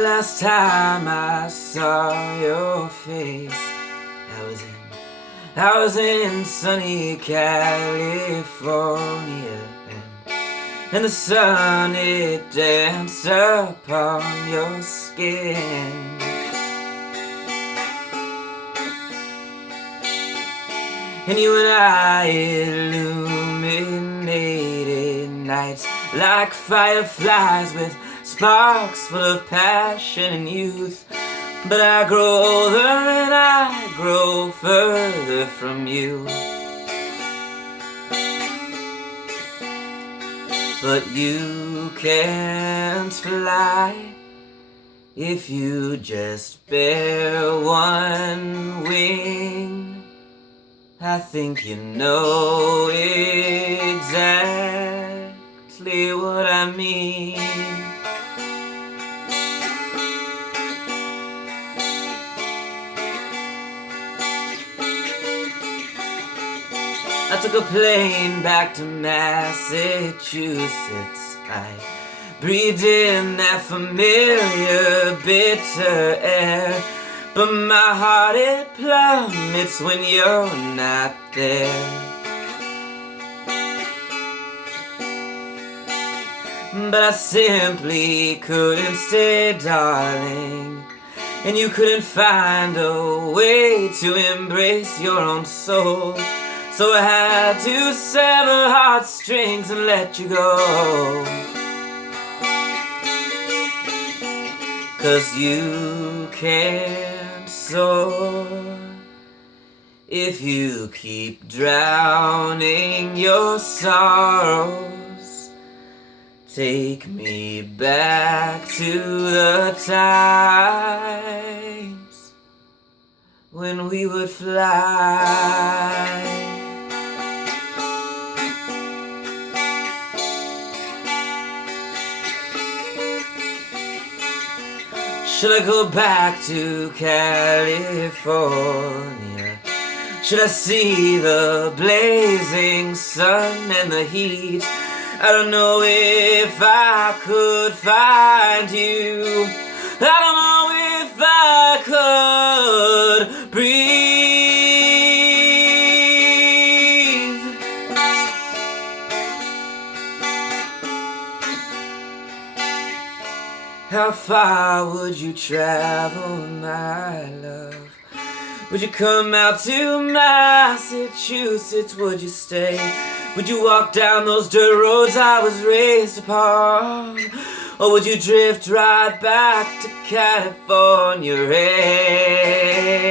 Last time I saw your face, I was in sunny California, and the sun, it danced upon your skin. And you and I illuminated nights like fireflies with sparks full of passion and youth. But I grow older and I grow further from you. But you can't fly if you just bear one wing. I think you know exactly what I mean. I took a plane back to Massachusetts. I breathed in that familiar bitter air, but my heart, it plummets when you're not there. But I simply couldn't stay, darling, and you couldn't find a way to embrace your own soul. So I had to sever heartstrings and let you go. 'Cause you can't soar if you keep drowning your sorrows. Take me back to the times when we would fly. Should I go back to California? Should I see the blazing sun and the heat? I don't know if I could find you. I don't know if I could breathe. How far would you travel, my love? Would you come out to Massachusetts? Would you stay? Would you walk down those dirt roads I was raised upon? Or would you drift right back to California? Hey.